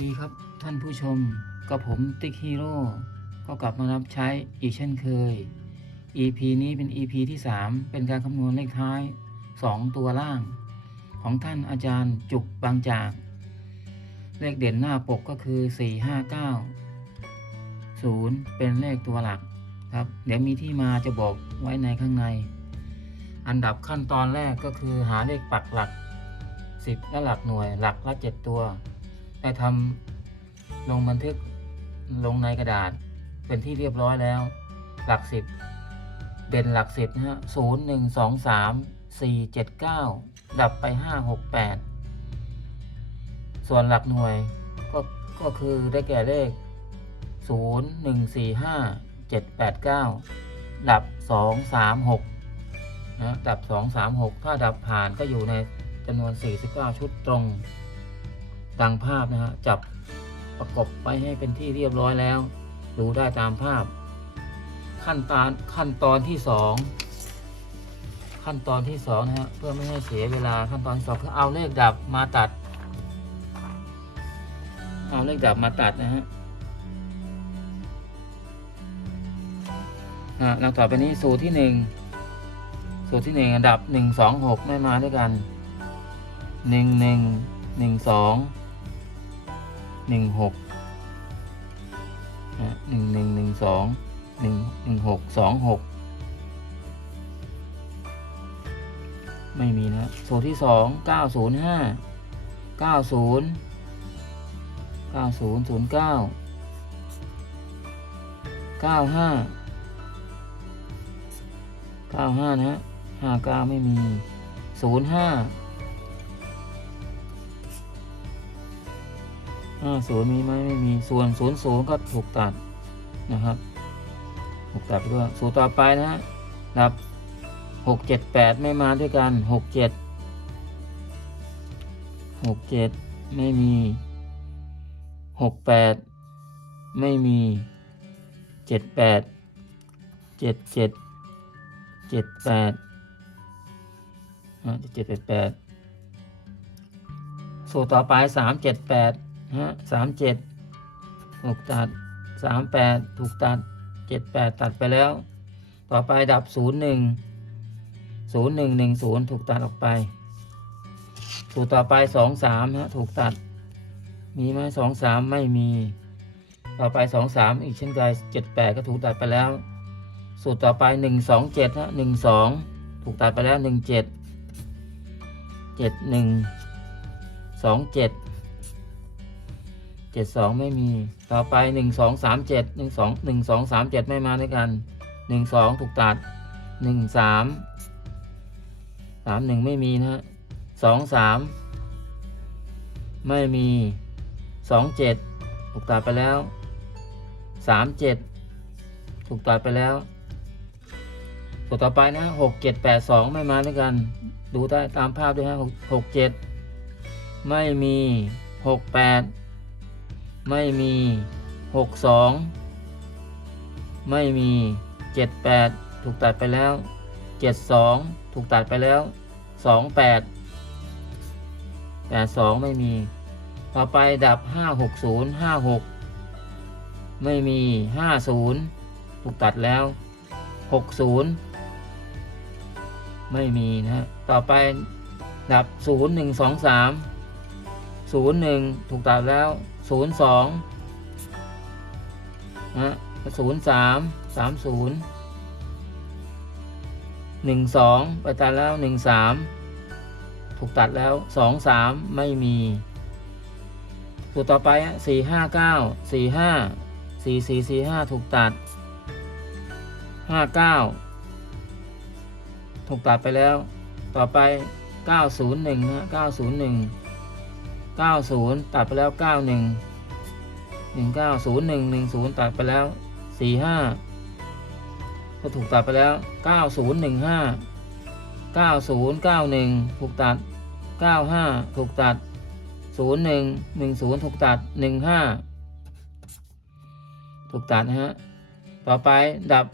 ดีครับท่านผู้ชมกับผมติ๊กฮีโร่ก็กลับมารับใช้อีกเช่นเคย EP นี้เป็น EP ที่ 3 เป็นการคำนวณเลขท้าย 2 ตัวล่าง ของท่านอาจารย์จุกบางจาก เลขเด่นหน้าปกก็คือ 459 0 เป็นเลขตัวหลักครับ เดี๋ยวมีที่มาจะบอกไว้ในข้างใน อันดับขั้นตอนแรกก็คือหาเลขปักหลัก 10 และหลักหน่วยหลักละ 7 ตัว ได้ทำลงบันทึกลงในกระดาษ เป็นที่เรียบร้อยแล้ว หลักสิบเด่นหลักสิบนะฮะศูนย์หนึ่งสองสามสี่เจ็ดเก้าดับไปห้าหกแปดส่วนหลักหน่วยก็ก็คือได้แก่เลขศูนย์หนึ่งสี่ห้าเจ็ดแปดเก้าดับสองสามหกนะดับสองสามหกถ้าดับผ่านก็อยู่ในจำนวนสี่สิบเก้าชุดตรง ดังภาพนะฮะจับประกบไว้ให้เป็นที่เรียบร้อยแล้ว ดูได้ตามภาพ ขั้นตอนขั้นตอนที่สองขั้นตอนที่สองนะฮะเพื่อไม่ให้เสียเวลาขั้นตอนสองคือเอาเลขดับมาตัด เอาเลขดับมาตัดนะฮะอะหลังต่อไปนี้สูตรที่หนึ่งสูตรที่หนึ่งอันดับหนึ่งสองหกไม่มาด้วยกันหนึ่งหนึ่งหนึ่งสอง หนึ่งหกหนึ่งหนึ่งหนึ่งสองหนึ่งหนึ่งหกสองหกไม่มีนะสูตรที่สองเก้าศูนย์ห้าเก้าศูนย์เก้าศูนย์ศูนย์เก้าเก้าห้าเก้าห้านะห้าเก้าไม่มีศูนย์ห้า ห้าศูนย์มีไหมไม่มีส่วนศูนย์ศูนย์ก็ถูกตัดนะครับถูกตัดไปด้วยสูตรต่อไปนะฮะดับหกเจ็ดแปดไม่มาด้วยกันหกเจ็ดหกเจ็ดไม่มีหกแปดไม่มีเจ็ดแปดเจ็ดเจ็ดเจ็ดแปดเจ็ดแปดแปดสูตรต่อไปสามเจ็ดแปด ฮะสามเจ็ดถูกตัดสามแปดถูกตัดเจ็ดแปดตัดไปแล้ว ต่อไปดับศูนย์หนึ่งศูนย์หนึ่งหนึ่งศูนย์ถูกตัดออกไป สูตรต่อไปสองสามฮะถูกตัด มีไหมสองสามไม่มี ต่อไปสองสามอีกเช่นเคยเจ็ดแปดก็ถูกตัดไปแล้ว สูตรต่อไปหนึ่งสองเจ็ดฮะหนึ่งสองถูกตัดไปแล้วหนึ่งเจ็ดเจ็ดหนึ่งสองเจ็ด เจ็ดสองไม่มี ต่อไปหนึ่งสองสามเจ็ดหนึ่งสองหนึ่งสองสามเจ็ดไม่มาด้วยกันหนึ่งสองถูกตัดหนึ่งสามสามหนึ่งไม่มีนะฮะสองสามไม่มีสองเจ็ดถูกตัดไปแล้วสามเจ็ดถูกตัดไปแล้วตัวต่อไปนะหกเจ็ดแปดสองไม่มาด้วยกัน ดูได้ตามภาพด้วยฮะหกหกเจ็ดไม่มีหกแปด ไม่มีหกสองไม่มีเจ็ดแปดถูกตัดไปแล้วเจ็ดสองถูกตัดไปแล้วสองแปดแปดสองไม่มี ต่อไปดับห้าหกศูนย์ห้าหกไม่มีห้าศูนย์ถูกตัดแล้วหกศูนย์ไม่มีนะฮะต่อไปดับศูนย์หนึ่งสองสามศูนย์หนึ่งถูกตัดแล้ว ศูนย์สองนะศูนย์สามสามศูนย์หนึ่งสองไปตัดแล้วหนึ่งสามถูกตัดแล้วสองสามไม่มีสูตรต่อไปสี่ห้าเก้าสี่ห้าสี่สี่สี่ห้าถูกตัดห้าเก้าถูกตัดไปแล้ว ต่อไปเก้าศูนย์หนึ่งนะเก้าศูนย์หนึ่ง 90 ตัดไปแล้ว 91 19 01 10 ตัดไปแล้ว 45 ก็ถูกตัดไปแล้ว 9015 9091 ถูกตัด 95 ถูกตัด 01 10 ถูกตัด 15 ถูกตัดนะฮะ ต่อไปดับ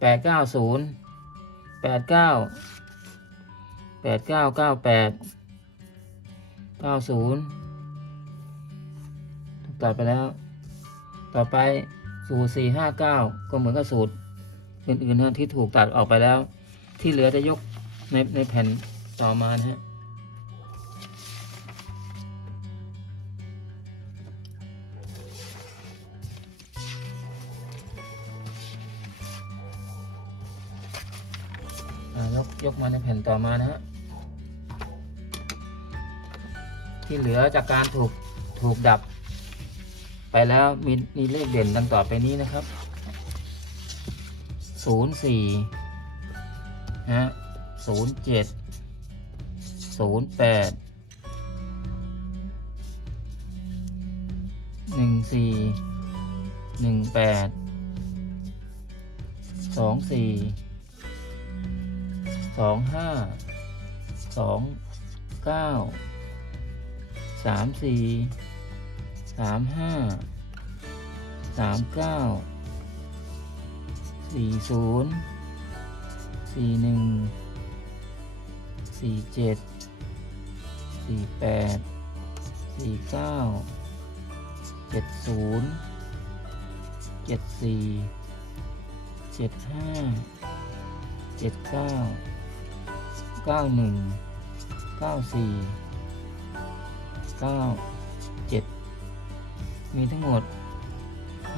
890 89 89 98 เก้าศูนย์ตัดไปแล้ว ต่อไปสูตรสี่ห้าเก้าก็เหมือนกับสูตรอื่นๆนะที่ถูกตัดออกไปแล้ว ที่เหลือจะยกในในแผ่นต่อมานะฮะยกยกมาในแผ่นต่อมานะฮะ ที่เหลือจากการถูกถูกดับ ไปแล้วมีมีเลขเด่นดังต่อไปนี้นะครับศูนย์สี่ฮะศูนย์เจ็ดศูนย์แปดหนึ่ง สามสี่สามห้าสามเก้าสี่ศูนย์สี่หนึ่งสี่เจ็ดสี่แปดสี่เก้าเจ็ดศูนย์เจ็ดสี่เจ็ดห้าเจ็ดเก้าเก้าหนึ่งเก้าสี่ เก้าเจ็ดมีทั้งหมด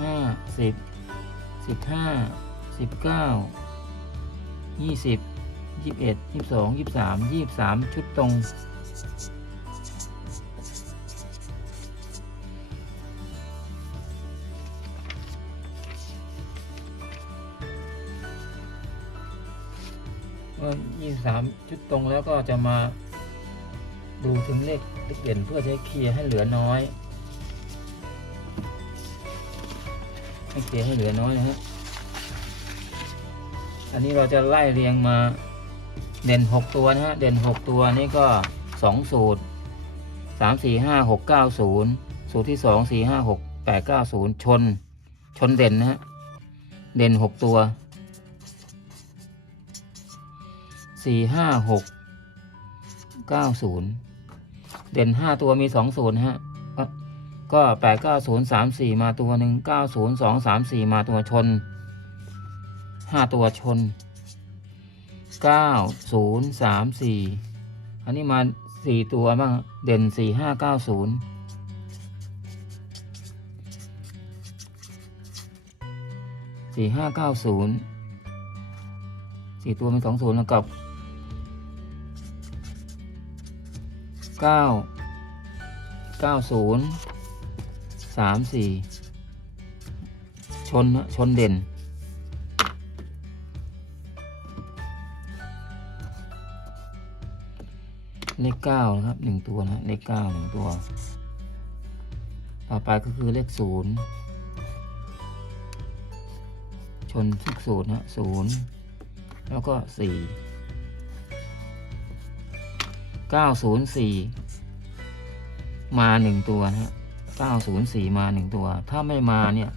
ห้าสิบสิบห้าสิบเก้ายี่สิบยี่สิบเอ็ดยี่สิบสองยี่สิบสามยี่สิบสามชุดตรง เมื่อ23 ชุดตรงแล้วก็จะมาดูถึงเลข เลขเด่นเพื่อจะให้เคลียร์ให้เหลือน้อย ให้เคลียร์ให้เหลือน้อยนะฮะ อันนี้เราจะไล่เรียงมาเด่น 6 ตัวนะฮะ เด่น 6 ตัวนี่ก็ 2 สูตร 3 4 5 6 9 0 สูตรที่ 2 4 5 6 8 9 0 ชน ชนเด่นนะฮะ เด่น 6 ตัวสี่ห้าหก เด่นห้าตัวมีสองศูนย์ฮะ ก็แปดเก้าศูนย์สามสี่มาตัวหนึ่งเก้าศูนย์สองสามสี่มาตัวชนห้าตัวชนเก้าศูนย์สามสี่อันนี้มาสี่ตัวบ้างเด่นสี่ห้าเก้าศูนย์สี่ห้าเก้าศูนย์สี่ตัวมีสองศูนย์แล้วกับ เก้าเก้าศูนย์สามสี่ชนนะชนเด่น เลขเก้านะครับหนึ่งตัวนะเลขเก้าหนึ่งตัว ต่อไปก็คือเลขศูนย์ชนทุกศูนย์นะศูนย์แล้วก็สี่ เก้าศูนย์สี่มาหนึ่งตัวนะฮะเก้าศูนย์สี่มาหนึ่งตัว ถ้าไม่มาเนี่ย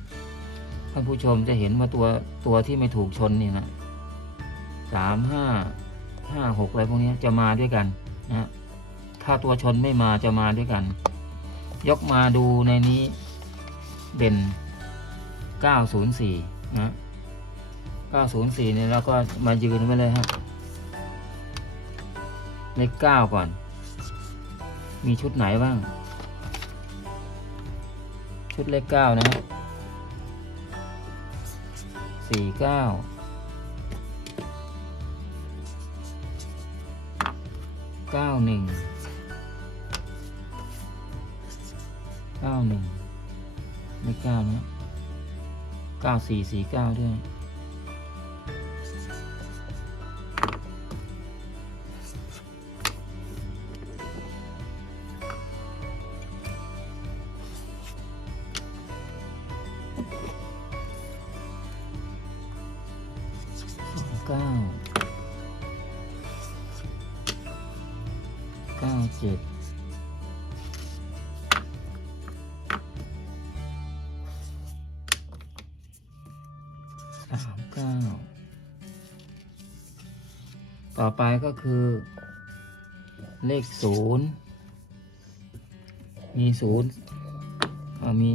ท่านผู้ชมจะเห็นว่าตัวตัวที่ไม่ถูกชนเนี่ยนะสามห้าห้าหกอะไรพวกนี้จะมาด้วยกันนะถ้าตัวชนไม่มาจะมาด้วยกัน ยกมาดูในนี้เด่นเก้าศูนะเก้าศูนย์สี่เนี่ยเราก็มายืนไว้เลยฮะ เลขเก้าก่อน มีชุดไหนบ้าง ชุดเลขเก้านะฮะสี่เก้าเก้าหนึ่งเก้าหนึ่งเลขเก้านะเก้าสี่สี่เก้าด้วย สามเก้าต่อไปก็คือ เลขศูนย์มีศูนย์อ่ามี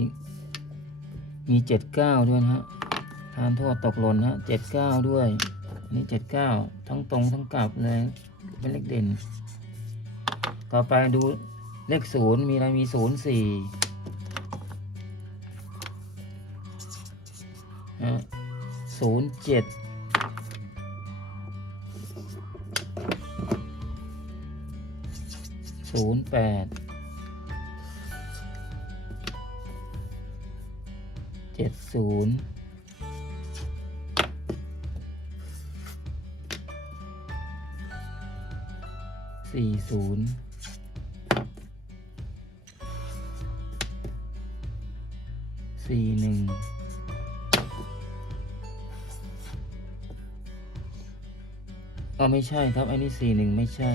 มีเจ็ดเก้าด้วยนะฮะทานโทษตกหล่นนะฮะเจ็ดเก้าด้วยอันนี้เจ็ดเก้าทั้งตรงทั้งกลับเลยเป็นเลขเด่น ต่อไปดูเลขศูนย์มีอะไรมีศูนย์สี่ ศูนย์เจ็ดศูนย์แปดเจ็ดศูนย์สี่ศูนย์สี่หนึ่ง อ๋อไม่ใช่ครับ อันนี้สี่หนึ่งไม่ใช่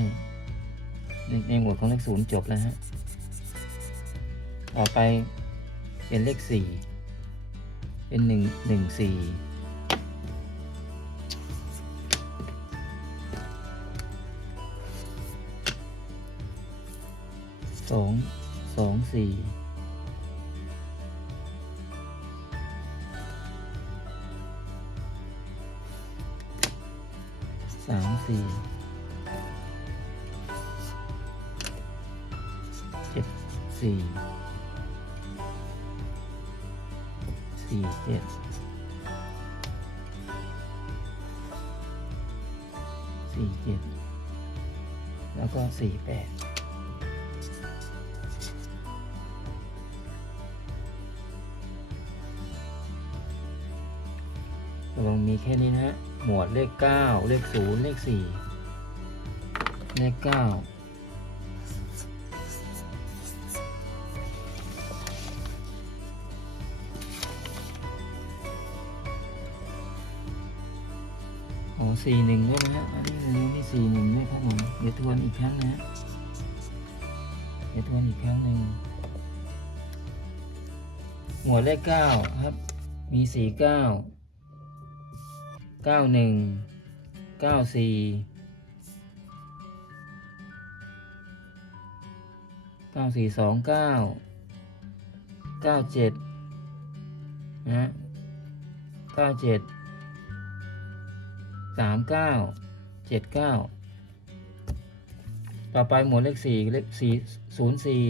ในในหมวดของเลขศูนย์จบแล้วฮะ ต่อไปเป็นเลขสี่เป็นหนึ่งหนึ่งสี่สองสองสี่ สามสี่เจ็ดสี่สี่เจ็ดสี่เจ็ดแล้วก็สี่แปดตกลงมีแค่นี้นะฮะ หมวดเลขเก้าเลขศูนย์เลขสี่เลขเก้าโอ้สี่หนึ่งด้วยนะฮะอันนี้นิ้วนี่สี่หนึ่งด้วยครับผม เดี๋ยวทวนอีกครั้งนะฮะ เดี๋ยวทวนอีกครั้งหนึ่งหมวดเลขเก้าครับ มีสี่เก้า เก้าหนึ่งเก้าสี่เก้าสี่สองเก้าเก้าเจ็ดนะเก้าเจ็ดสามเก้าเจ็ดเก้าต่อไปหมวดเลขสี่เลขสี่ศูนย์สี่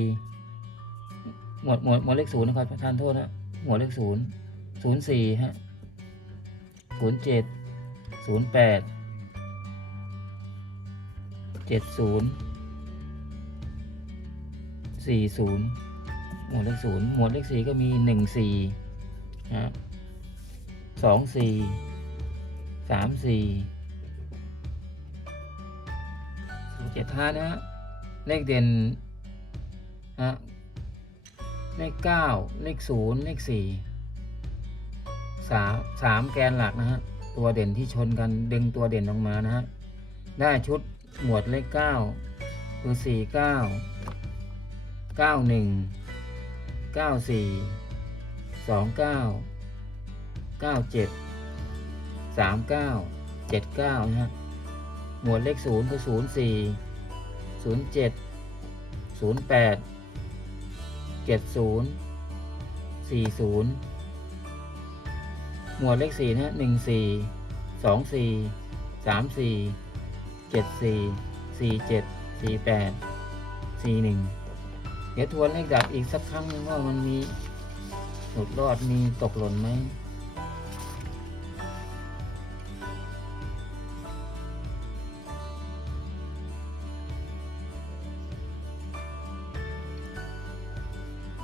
หมวดหมวดหมวดเลขศูนย์นะครับท่านโทษนะหมวดเลขศูนย์ศูนย์สี่ฮะศูนย์เจ็ด ศูนย์แปดเจ็ดศูนย์สี่ศูนย์หมวดเลขศูนย์หมวดเลขสี่ก็มีหนึ่งสี่นะสองสี่สามสี่ศูนย์เจ็ดห้านะฮะเลขเด่นฮะเลขเก้าเลขศูนย์เลขสี่สามสามแกนหลักนะฮะ ตัวเด่นที่ชนกันดึงตัวเด่นออกมานะฮะได้ชุดหมวดเลขเก้าคือสี่เก้าเก้าหนึ่งเก้าสี่สองเก้าเก้าเจ็ดสามเก้าเจ็ดเก้านะฮะหมวดเลขศูนย์คือศูนย์สี่ศูนย์เจ็ดศูนย์แปดเจ็ดศูนย์สี่ศูนย์ หมวดเลขสี่นะหนึ่งสี่สองสี่สามสี่เจ็ดสี่สี่เจ็ดสี่แปดสี่หนึ่งเดี๋ยวทวนเลขดับอีกสักครั้งนึงว่ามันมีหลุดรอดมีตกหล่นไหม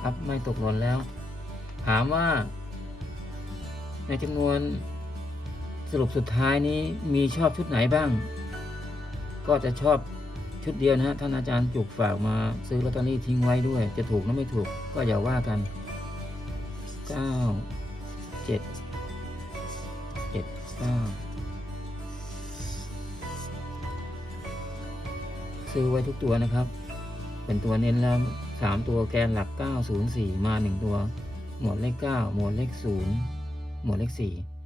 ครับไม่ตกหล่นแล้ว ถามว่า ในจำนวนสรุปสุดท้ายนี้มีชอบชุดไหนบ้าง ก็จะชอบชุดเดียวนะฮะท่านอาจารย์จุกฝากมาซื้อลอตเตอรี่ทิ้งไว้ด้วย จะถูกหรือไม่ถูกก็อย่าว่ากัน 9 7 7 9 ซื้อไว้ทุกตัวนะครับ เป็นตัวเน้นแล้วสามตัวแกนหลัก 904 มาหนึ่งตัว หมวดเลข 9 หมวดเลข 0 หมวดเลข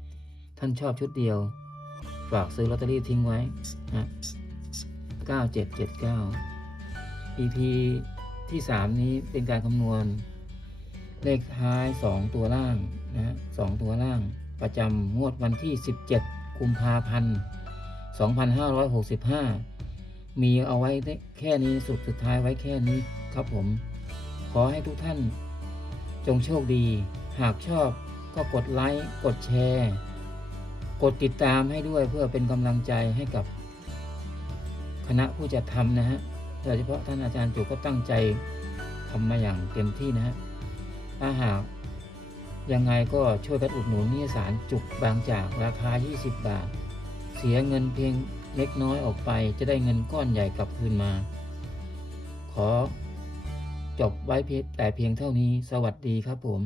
4ท่านชอบชุดเดียว ฝากซื้อลอตเตอรี่ทิ้งไว้นะ9779 EP ที่ 3 นี้เป็นการคำนวณ เลขท้าย 2 ตัวล่างนะฮะสองตัวล่าง ประจำงวดวันที่ 17กุมภาพันธ์2565 มีเอาไว้แค่นี้สุดสุดท้ายไว้แค่นี้ครับผม ขอให้ทุกท่านจงโชคดี หากชอบ ก็กดไลค์กดแชร์ กดติดตามให้ด้วยเพื่อเป็นกำลังใจให้กับ คณะผู้จัดทำนะฮะโดยเฉพาะท่านอาจารย์จุก็ตั้งใจทำมาอย่างเต็มที่นะฮะถ้าหากยังไงก็ช่วยกันอุดหนุนนิสารจุกบางจากราคา 20 บาท เสียเงินเพียงเล็กน้อยออกไป จะได้เงินก้อนใหญ่กลับคืนมา ขอจบไว้เพียงแต่เพียงเท่านี้ สวัสดีครับผม